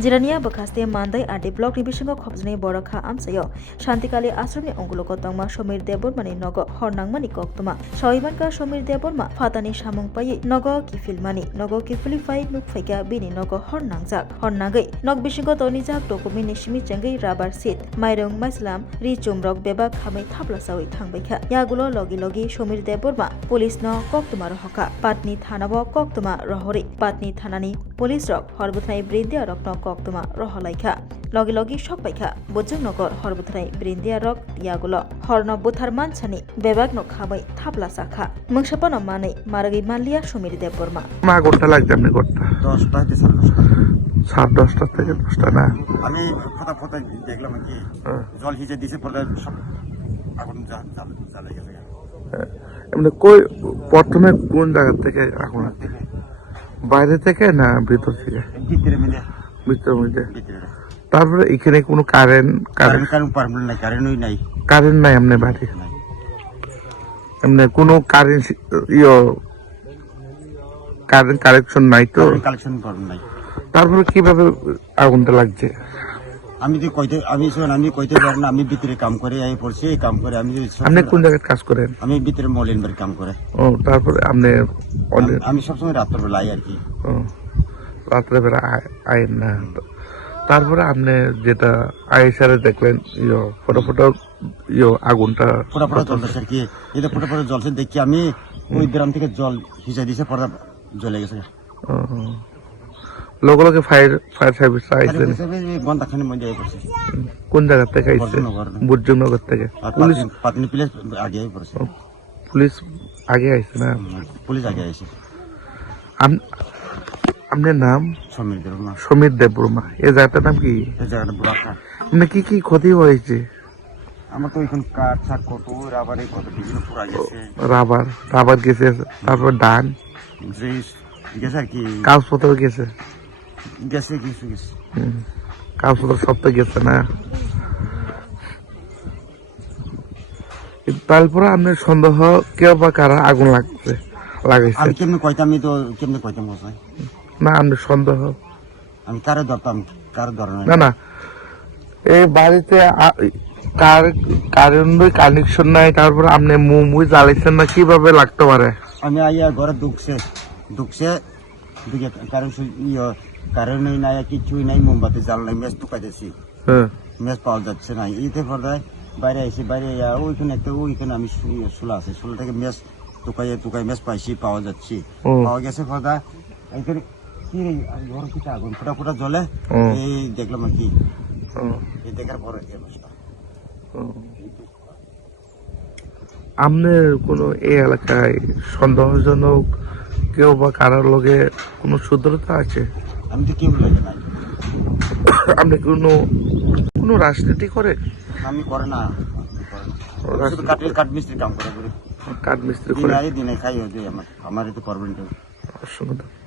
Jirania बखास्ते मानदाय RD block नि बिसिङाव खबजनाय बरखा आमसायाव शान्तिकाली आश्रमनि अंगुलक तंमा समीर देबबर्मानि नग हरनांमानि कक्तमा सहिबानका समीर देबबर्मा फातानि सामुं पायै नग किफिलमानि नग किफिलिफाय नुकफाइका बिनि नग हरनांजाक हरनांगै नग बिसिङाव तनिजाक डकुमेन्टनि सिमिचेंगै राबार सीट माइरं माइस्लाम रिचुमरक बेबा खामै थाब्लासावै थांबायखा यागुलो लगी लगी समीर देबबर्मा पुलिस न कक्तमा रहका पाटनि थानाव कक्तमा रहरे पाटनि थानानि पुलिस रक हरबुथनाय ब्रिन्दिया रक न कक्तमा रहलाइखा लगी लगी सकबाइखा बुजुं नगर हरबुथनाय ब्रिन्दिया रक यागुलो हरन बुथार मानसानि बेबाग न खामै थाब्ला साखा मंसापन मानै मारगै मानलिया समीर देबबर्मा মা ঘন্টা লাগছে আপনি করতে 10টা থেকে 10:30 10:30 থেকে 10টা না আমি ফটা দেখলাম কি জল হিজে দিছে পরে সব আগুন জ্বালা গেছে এমনি কই প্রথমে কোন জায়গা থেকে আগুন বাইরে থেকে না ভিতর থেকে ভিতরে মধ্যে তারপরে এখানে কোনো কারেন্ট পারমানেন্ট নাই কারেন্ট নাই এমনি বাড়ি এমনি কোনো কারেন্ট কালেকশন নাই তো কালেকশন করুন নাই তারপরে কিভাবে আগুনটা লাগছে আমি কইতে পারি না আমি ভিতরে কাম করে আই পড়ছি কাম করে আপনি কোন জায়গায় কাজ করেন আমি ভিতরে মলিনবার কাম করে তারপরে আমি সবসময় রাতের বেলা আই আর কি রাত্রে বেলা আইন না তারপরে আপনি যেটা আইসারে দেখলেন ফটো আগুনটা ফটো জ্বলছে আর কি এটা ফটো জ্বলছে দেখি আমি ওই গ্রাম থেকে জল হিসা দিছে পরে জ্বলে গেছে লগে লগে ফায়ার সার্ভিস আইছে ঘন্টাখানের মধ্যে পড়ছে কোন জায়গা থেকে আইছে বুদ্ধনগর থেকে পুলিশ পাতনি পুলিশ আগে পড়ছে পুলিশ আগে আইছে না পুলিশ আগে আইছে আপনার নাম সমীর দেববর্মা এই জায়গাটার নাম কি এই জায়গাটা বুড়াখা মানে কি ক্ষতি হয়েছে আমার তো এখন কাঠ শাক কত রাবারে কত বিভিন্ন পুরা গেছে রাবার গেছে তারপর ধান গেছে আর কি কাগজপত্র গেছে কিছু কাগজপত্র সব তো গেছে না তারপরে আপনার সন্দেহ কেউ বা কারা আগুন লাগাইছে আমি কেমনে কইতাম বসাই না আপনার সন্দেহ আমি কারে ধরতাম না এই বাড়িতে কারেন্ট কানেকশন নাই তারপরে আপনি মুই জ্বালাইছেন না কিভাবে লাগতে পারে আমি আইয়া ঘরে ঢুকছে দিকে কারেন্ট নাই কিছুই নাই মোমবাতি জ্বাল নাই মেস টুকাইতেছি মেস পাওয়া যাচ্ছে না ইতে পর্দায় বাইরে ওইখানে আমি শুলা আছে শুলা থেকে মেস টুকাই মেস পাইছি পাওয়া গেছে পর্দা এইখানে কি ঘর কিছু আগুন ফোটা জ্বলে এই দেখলাম আর কি এই দেখার পরে আপনার কোনো এই এলাকায় সন্দেহজনক কেউ বা কারোর লগে কোনো সূত্রতা আছে আমি তো কেউ লাগে না আপনি কোনো রাজনীতি করে আমি করে না কাঠ মিস্ত্রি কাম করে কাঠ মিস্ত্রি করে দিনে খাই আমার তো করবেন অসংখ্য